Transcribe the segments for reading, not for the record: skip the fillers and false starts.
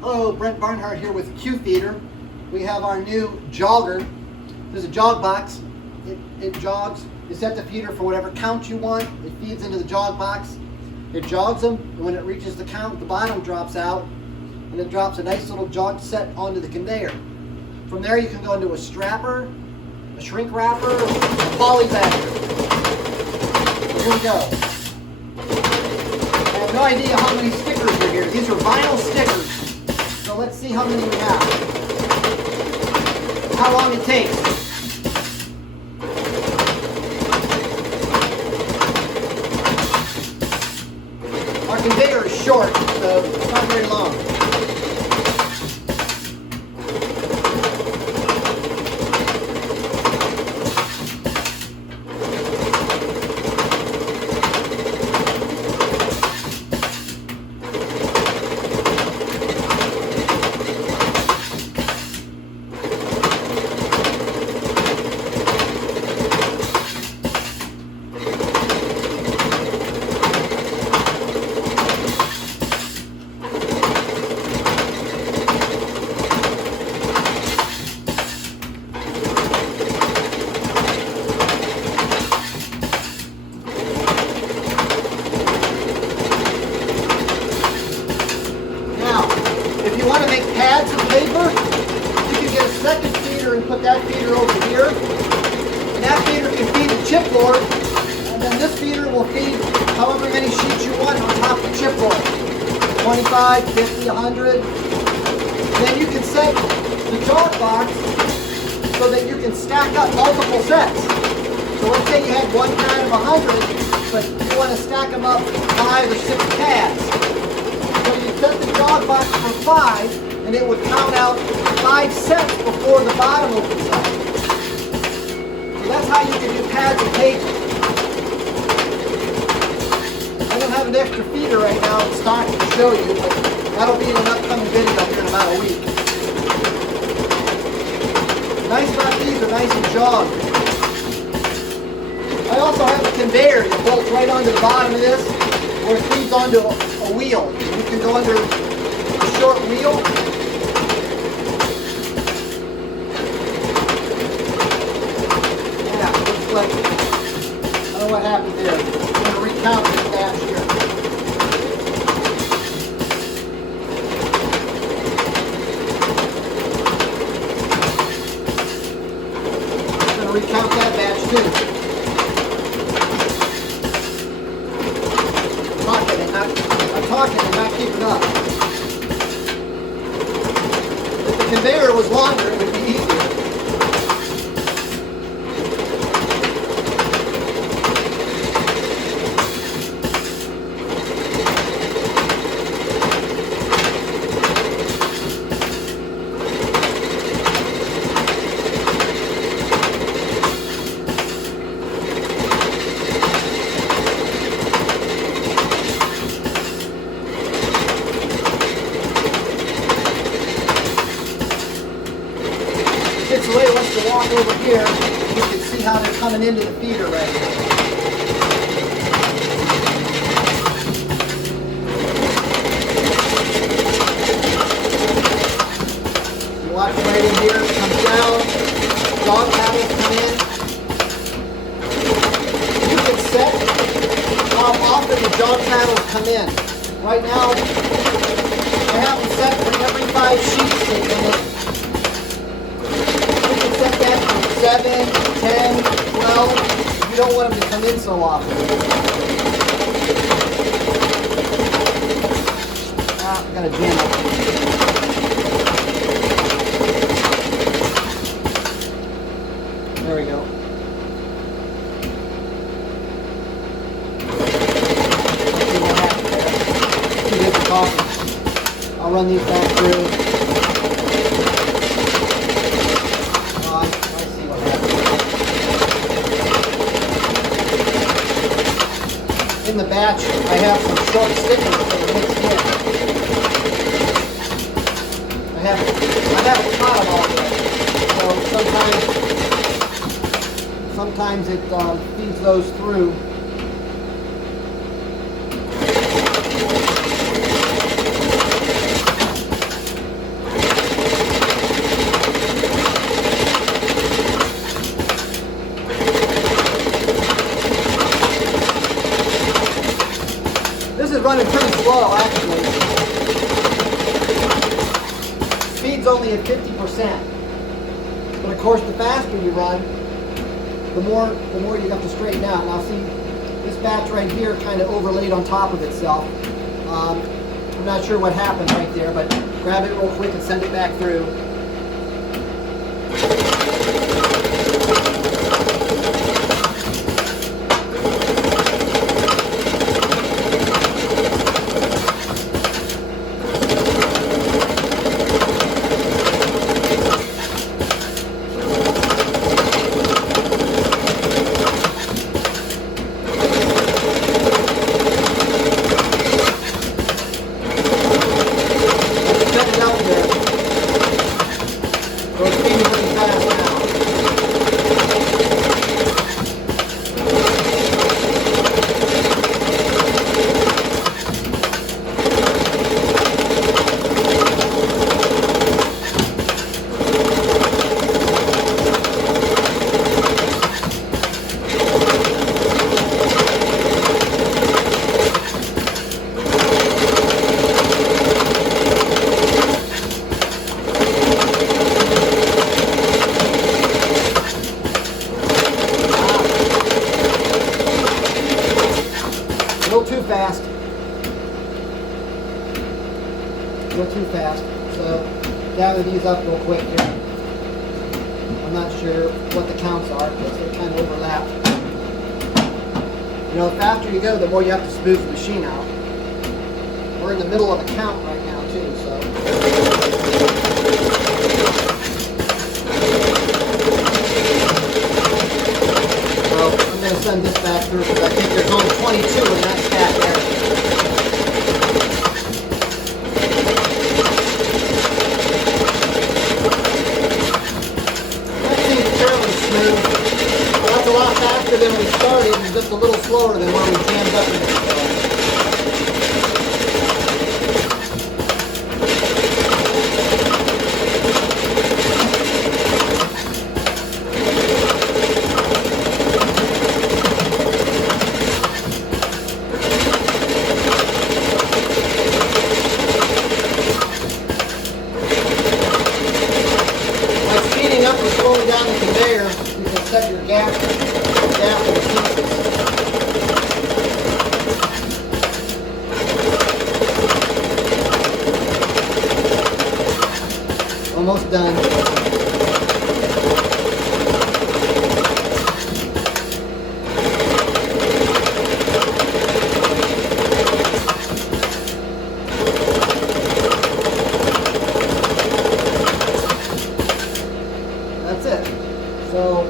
Hello, Brent Barnhart here with CueFeeder. We have our new jogger. There's a jog box. It jogs. You set the feeder for whatever count you want. It feeds into the jog box. It jogs them, and when it reaches the count, the bottom drops out, and it drops a nice little jog set onto the conveyor. From there, you can go into a strapper, a shrink wrapper, a poly bagger. Here we go. I have no idea how many stickers are here. These are vinyl stickers. So let's see how many we have. How long it takes. Our conveyor is short, so it's not very long. If you want to make pads of paper, you can get a second feeder and put that feeder over here. And that feeder can feed the chipboard, and then this feeder will feed however many sheets you want on top of the chipboard. 25, 50, 100. Then you can set the jog box so that you can stack up multiple sets. So let's say you had one pad of 100, but you want to stack them up 5 or 6 pads. So you set the jog box for 5, and it would count out 5 sets before the bottom opens up. So that's how you can do pads of paper. I don't have an extra feeder right now in stock to show you, but that'll be in an upcoming video here in about a week. Nice about these are nice and jogged. I also have a conveyor that bolts right onto the bottom of this, where it feeds onto a wheel. You can go under a short wheel. Yeah, looks like, I don't know what happened there. I'm going to recount this batch here. I'm going to recount that batch too. I'm talking and not keeping up. If the conveyor was longer, it would be easier. It's the way it wants to walk over here. You can see how they're coming into the feeder right now. You watch right in here, it comes down, jog paddles come in. You can set how often the jog paddles come in. Right now, I have them set for every 5 sheets they come in. Set that for 7, 10, 12. You don't want them to come in so often. Ah, I got to jam it. There we go. Let's see what happens there. 2 different coffee. I'll run these back through. In the batch, I have some short stickers that are mixed in. I haven't caught them all yet, so sometimes it feeds those through. running pretty slow, actually. Speed's only at 50%. But of course, the faster you run, the more you have to straighten out. Now see, this batch right here kind of overlaid on top of itself. I'm not sure what happened right there, but grab it real quick and send it back through. Fast. A little too fast. So gather these up real quick here. I'm not sure what the counts are because they kind of overlap. You know, the faster you go, the more you have to smooth the machine out. We're in the middle of a count right now too, so. Well, I'm going to send this back through because I think there's only 22 in that stack there. That seems fairly smooth. Well, that's a lot faster than we started and just a little slower than when we jammed up in it. Down the conveyor, you can set your gap in the pieces. Almost done. That's it. So,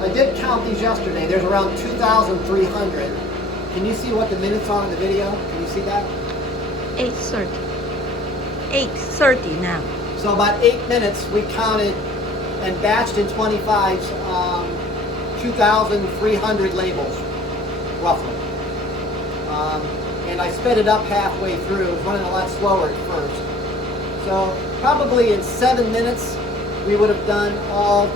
I did count these yesterday. There's around 2,300. Can you see what the minutes are in the video? Can you see that? 8:30. 8:30 now. So about 8 minutes we counted and batched in 25s 2,300 labels, roughly. And I sped it up halfway through. It was running a lot slower at first. So probably in 7 minutes, we would have done all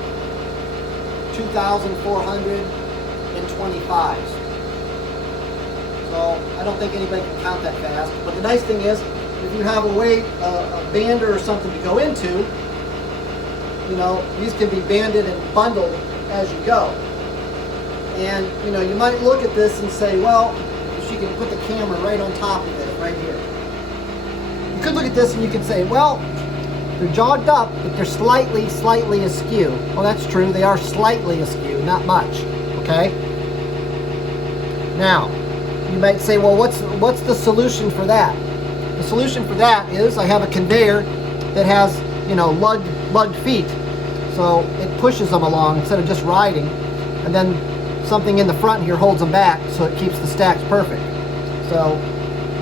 2,425s. So I don't think anybody can count that fast. But the nice thing is, if you have a bander or something to go into, you know, these can be banded and bundled as you go. And, you know, you might look at this and say, well, she can put the camera right on top of it, right here. You could look at this and you could say, well, they're jogged up, but they're slightly askew. Well, that's true. They are slightly askew, not much. Okay? Now, you might say, well, what's the solution for that? The solution for that is I have a conveyor that has, you know, lugged feet. So it pushes them along instead of just riding. And then something in the front here holds them back so it keeps the stacks perfect. So,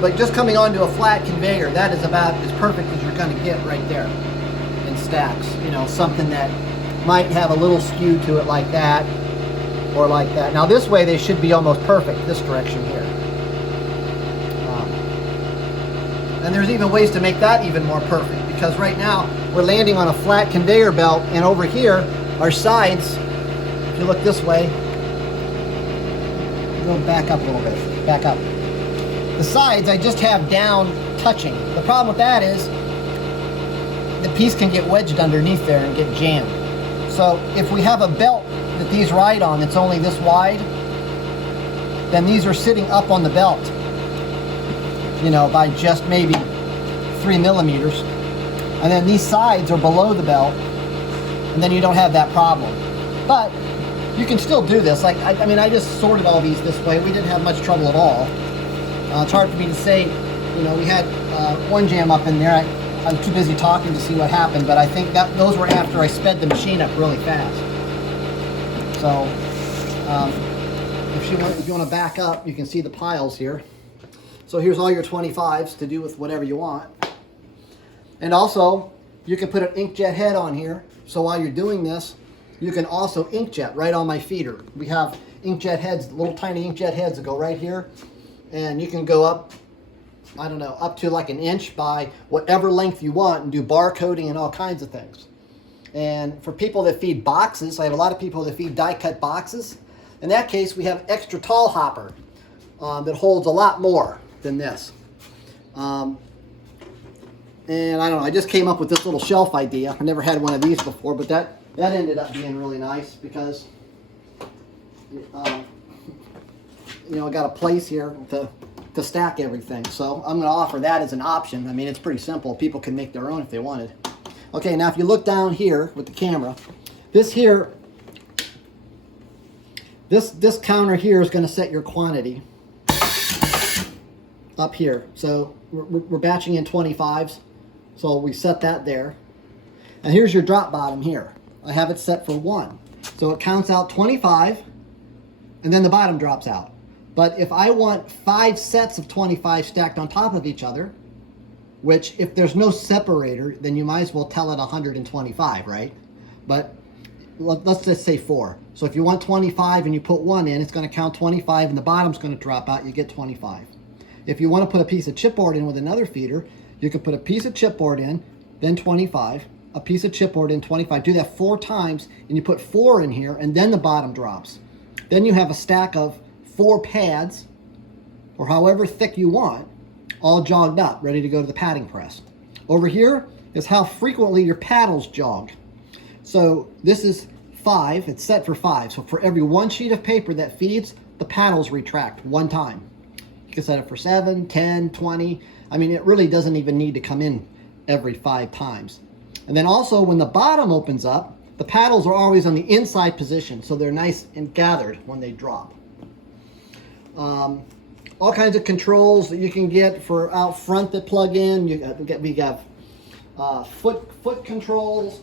but just coming onto a flat conveyor, that is about as perfect as you're going to get right there in stacks. You know, something that might have a little skew to it like that or like that. Now this way they should be almost perfect, this direction here. And there's even ways to make that even more perfect, because right now we're landing on a flat conveyor belt, and over here our sides, if you look this way, go back up a little bit. back up. The sides I just have down touching. The problem with that is the piece can get wedged underneath there and get jammed. So if we have a belt that these ride on that's only this wide, then these are sitting up on the belt, you know, by just maybe 3 millimeters. And then these sides are below the belt, and then you don't have that problem. But you can still do this. Like, I mean, I just sorted all these this way. We didn't have much trouble at all. It's hard for me to say, you know, we had one jam up in there. I'm too busy talking to see what happened, but I think that those were after I sped the machine up really fast. So, if you want to back up, you can see the piles here. So here's all your 25s to do with whatever you want. And also, you can put an inkjet head on here. So while you're doing this, you can also inkjet right on my feeder. We have inkjet heads, little tiny inkjet heads that go right here. And you can go up, I don't know, up to like an inch by whatever length you want and do barcoding and all kinds of things. And for people that feed boxes, I have a lot of people that feed die-cut boxes. In that case, we have extra tall hopper that holds a lot more than this. And I don't know, I just came up with this little shelf idea. I never had one of these before, but that ended up being really nice because you know, I got a place here to stack everything. So I'm going to offer that as an option. I mean, it's pretty simple. People can make their own if they wanted. Okay, now if you look down here with the camera, this here, this counter here is going to set your quantity up here. So we're batching in 25s. So we set that there. And here's your drop bottom here. I have it set for 1. So it counts out 25, and then the bottom drops out. But if I want 5 sets of 25 stacked on top of each other, which if there's no separator, then you might as well tell it 125, right? But let's just say 4. So if you want 25 and you put 1 in, it's going to count 25 and the bottom's going to drop out, you get 25. If you want to put a piece of chipboard in with another feeder, you can put a piece of chipboard in, then 25, a piece of chipboard in, 25. Do that 4 times, and you put 4 in here, and then the bottom drops. Then you have a stack of 4 pads, or however thick you want, all jogged up, ready to go to the padding press. Over here is how frequently your paddles jog. So this is 5, it's set for 5. So for every 1 sheet of paper that feeds, the paddles retract 1 time. You can set it for 7, 10, 20. I mean, it really doesn't even need to come in every 5 times. And then also when the bottom opens up, the paddles are always on the inside position, so they're nice and gathered when they drop. All kinds of controls that you can get for out front that plug in. We have foot controls.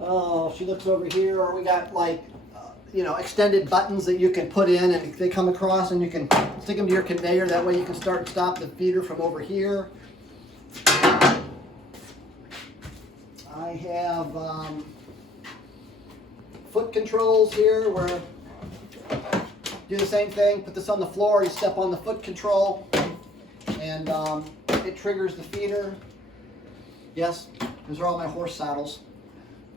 Oh, she looks over here. Or we got like you know, extended buttons that you can put in, and they come across, and you can stick them to your conveyor. That way you can start and stop the feeder from over here. I have foot controls here where do the same thing. Put this on the floor, you step on the foot control, and it triggers the feeder. Yes, those are all my horse saddles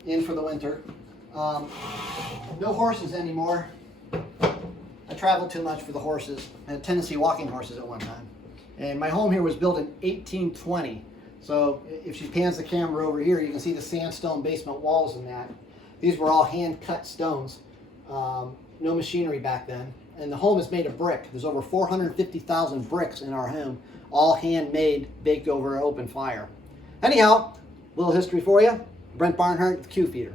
in for the winter. No horses anymore. I traveled too much for the horses. I had Tennessee walking horses at one time. And my home here was built in 1820. So if she pans the camera over here, you can see the sandstone basement walls and that. These were all hand-cut stones. No machinery back then. And the home is made of brick. There's over 450,000 bricks in our home, all handmade, baked over an open fire. Anyhow, little history for you. Brent Barnhart with CueFeeder.